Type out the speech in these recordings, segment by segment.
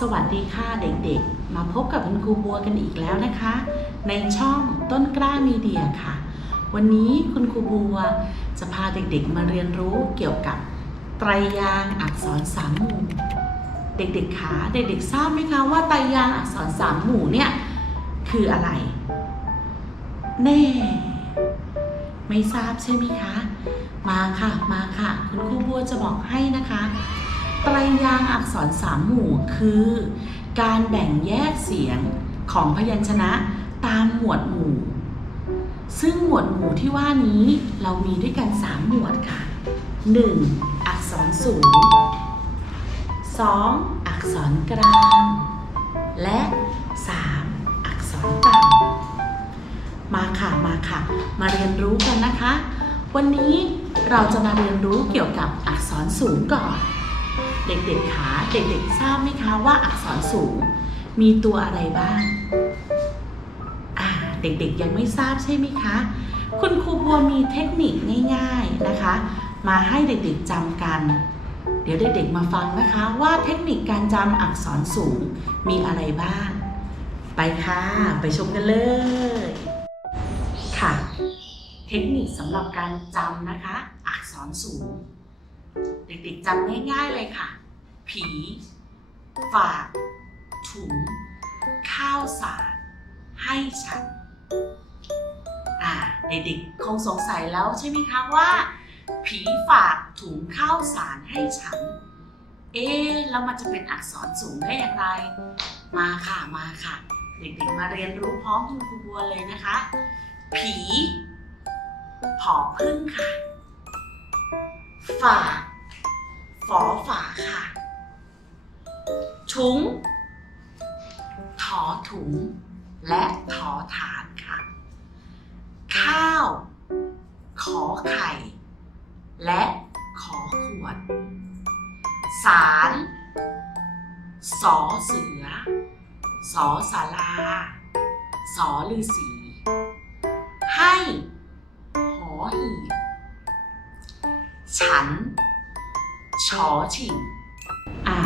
สวัสดีค่ะเด็กๆ มาพบกับคุณครูบัวกันอีกแล้วนะคะ ในช่องต้นกล้ามีเดียค่ะ วันนี้คุณครูบัวจะพาเด็กๆมาเรียนรู้เกี่ยวกับไตรยางอักษรสามหมู่ เด็กๆคะเด็กๆทราบไหมคะว่าไตรยางอักษรสามหมู่เนี่ยคืออะไร แน่ ไม่ทราบใช่ไหมคะ มาค่ะมาค่ะ คุณครูบัวจะบอกให้นะคะ ไตรยางอักษรสามหมู่คือ การแบ่งแยกเสียงของพยัญชนะตามหมวดหมู่ ซึ่งหมวดหมู่ที่ว่านี้เรามีด้วยกัน 3 หมวดค่ะ 1. อักษรสูง 2. อักษรกลาง และ 3. อักษรต่ำมาค่ะมาค่ะ มาเรียนรู้กันนะคะ วันนี้เราจะมาเรียนรู้เกี่ยวกับอักษรสูงก่อน เด็กๆคะเด็กๆทราบไหมคะว่าอักษรสูง มีตัวอะไรบ้างอ่าเด็กๆยังไม่ทราบใช่ไหมคะ คุณครูบัวมีเทคนิคง่าย ๆนะคะ มาให้เด็กๆจำกัน เดี๋ยวเด็กๆมาฟังนะคะว่าเทคนิคการจำอักษรสูงมีอะไรบ้าง ไปค่ะ ไปชมกันเลย ค่ะ เทคนิคสำหรับการจำนะคะ อักษรสูง เด็กๆจำง่ายๆเลยค่ะ ผี ฝาก ถุง ข้าวสาร ให้ฉันอ่าเด็กๆคงสงสัยแล้วใช่ไหมคะว่า ผีฝากถุงข้าวสารให้ฉัน เอ๊แล้วมันจะเป็นอักษรสูงได้อย่างไร มาค่ะมาค่ะ เด็กๆมาเรียนรู้พร้อมคุณครูบัวเลยนะคะ ผีผอพึ่งค่ะ ฝาฝอฝาค่ะ ถุงถอถุง และถอฐานค่ะ ข้าว ขอไข่ และขอขวด สารสอเสือ สอสาราสอฤาษีให้หอหีบ ฉันชอชิงอะ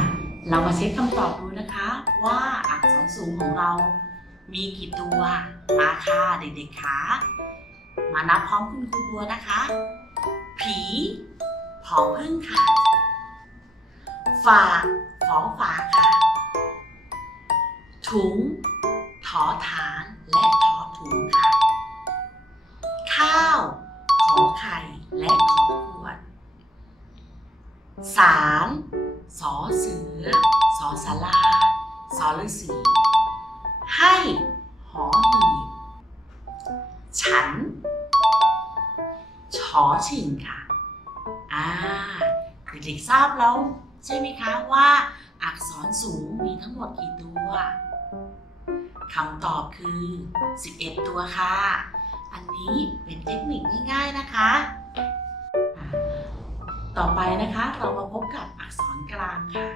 เรามาเช็คคำตอบดูนะคะ ว่าอักษรสูงของเรา มีกี่ตัว มาค่ะเด็กๆคะมานับพร้อมคุณครูบัวนะคะ ผีผอพึ่งค่ะฝากฝอฝาค่ะ ถุงถอฐานและถอถุงค่ะ ข้าว ขอไข่และขอ สารสอเสือสอสาราสอฤาษีให้หอหีบฉันชอชิงค่ะ อ่าเด็กๆทราบแล้วใช่ไหมคะว่าอักษรสูงมีทั้งหมดกี่ตัวคำตอบคือ 11 ตัวค่ะ อันนี้เป็นเทคนิคง่ายๆนะคะอะ ต่อไปนะคะเรามาพบกับอักษรกลางค่ะ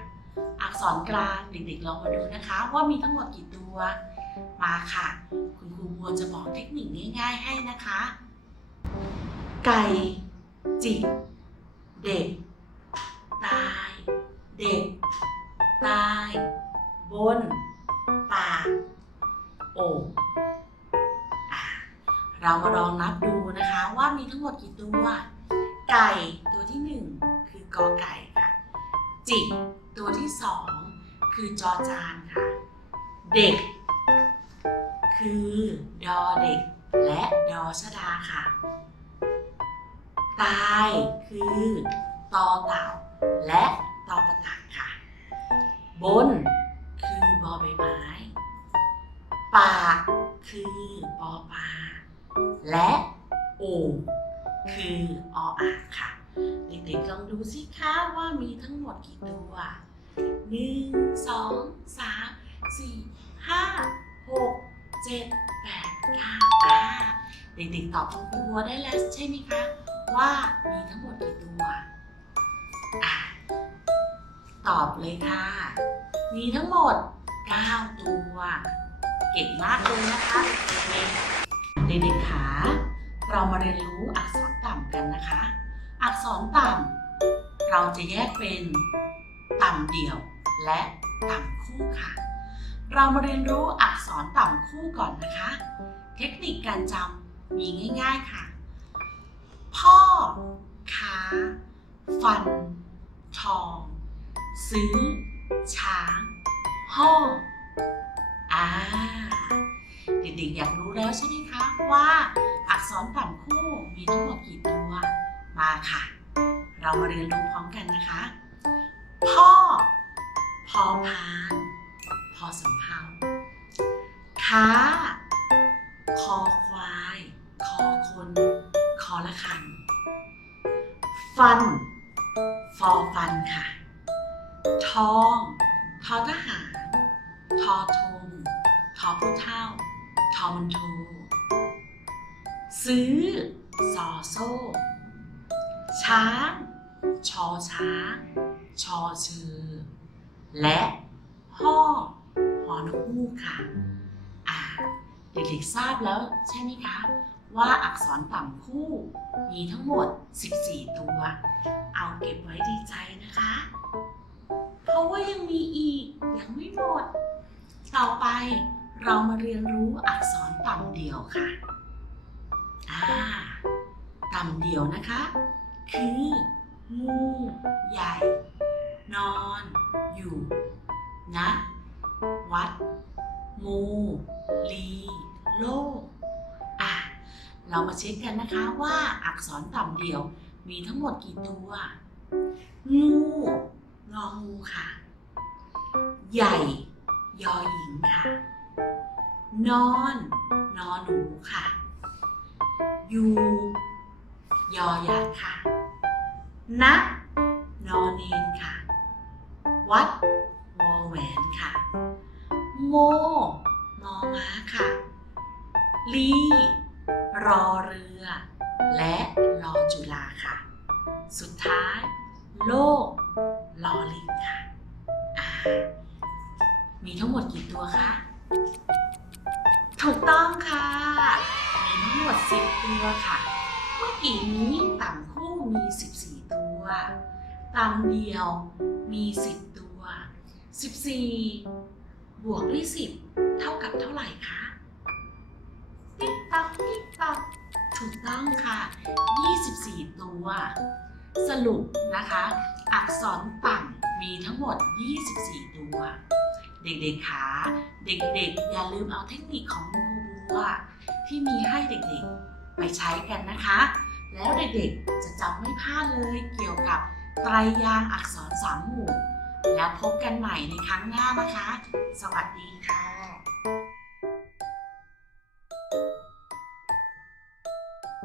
อักษรกลางเด็กๆลองมาดูนะคะ ว่ามีทั้งหมดกี่ตัว มาค่ะ คุณครูบัวจะบอกเทคนิคง่ายๆให้นะคะ ไก่จิกเด็ก ตาย เด็ก ตาย บน ปากโอ่งอะเรามาลองนับดูนะคะ ว่ามีทั้งหมดกี่ตัว ไก่ตัวที่หนึ่งคือ กอไก่ค่ะ จิกตัวที่สองคือจอจานค่ะ เด็ก คือดอเด็ก และดอชดาค่ะ ตายคือตอเต่า และตอประตักค่ะ บน คือบอใบไม้ ปากคือปอปลาและโอ่งคือออ่างค่ะ ด็กๆลองดูสิคะว่ามีทั้งหมดกี่ตัวหนึ่งสองสามสี่ห้าหกเจ็ดแปดเก้าอ่าเด็กๆตอบคุณครูบัวได้แล้วใช่ไหมคะ ว่ามีทั้งหมดกี่ตัวอะตอบเลยค่ะ มีทั้งหมด 9 ตัว เก่งมากเลยนะคะเด็กๆขาเรามาเรียนรู้อักษรต่ำกันนะคะ อักษรต่ำเราจะแยกเป็นต่ำเดี่ยวและต่ำคู่ค่ะ เรามาเรียนรู้อักษรต่ำคู่ก่อนนะคะ เทคนิคการจำมีง่ายๆค่ะ พ่อค้า ฟัน ทอง ซื้อ ช้างห้องอ่าเด็กๆอยากรู้แล้วใช่ไหมคะว่าอักษรต่ำคู่มีทั้งหมดกี่ตัว มาค่ะ เรามาเรียนรู้พร้อมกันนะคะ พ่อ พอพาน พอสำเภาค้า คอควาย คอคน คอละคัน ฟัน ฟอฟันค่ะ ทองทอทหาร ทอทงทอผู้เท่า ทอมันโท ซื้อซอโซ่ ช้าง ชอช้าง ชอเชือ และห่อหอนกฮูกค่ะ อ่าเด็กๆทราบแล้วใช่ไหมคะ ว่าอักษรต่ำคู่มีทั้งหมด 14 ตัว เอาเก็บไว้ในใจนะคะ เพราะว่ายังมีอีก ยังไม่หมด ต่อไปเรามาเรียนรู้อักษรต่ำเดี่ยวค่ะ อ่า ต่ำเดี่ยวนะคะ คือ งูใหญ่ นอนอยู่นะวัด งูลีโลกอะ เรามาเช็คกันนะคะว่าอักษรต่ำเดี่ยวมีทั้งหมดกี่ตัว งูงองูค่ะ ใหญ่ ยอหญิงค่ะ นอน นอนหนูค่ะอยู่ยอยักษ์ค่ะ นะนอนเนนค่ะ วัดวอแหวนค่ะ โมงอม้าค่ะ ลี รอเรือ และรอจุฬาค่ะ สุดท้าย โลก ลอลิงค่ะ มีทั้งหมดกี่ตัวคะ ถูกต้องค่ะ มีทั้งหมด 10 ตัวค่ะ เมื่อกี้นี้ต่ำคู่มี 14ตัว ต่ำเดียวมี10ตัว14บวกด้วย10เท่ากับเท่าไหร่คะติ๊กต๊กติ๊กต๊กถูกต้องค่ะ 24 ตัว สรุปนะคะ อักษรต่ำมีทั้งหมด 24 ตัว เด็กๆคะเด็กๆ อย่าลืมเอาเทคนิคของครูบัวที่มีให้เด็กๆ ไปใช้กันนะคะ แล้วเด็กๆจะจำไม่พลาดเลยเกี่ยวกับไตรยางค์อักษรสามหมู่ แล้วพบกันใหม่ในครั้งหน้านะคะ สวัสดีค่ะ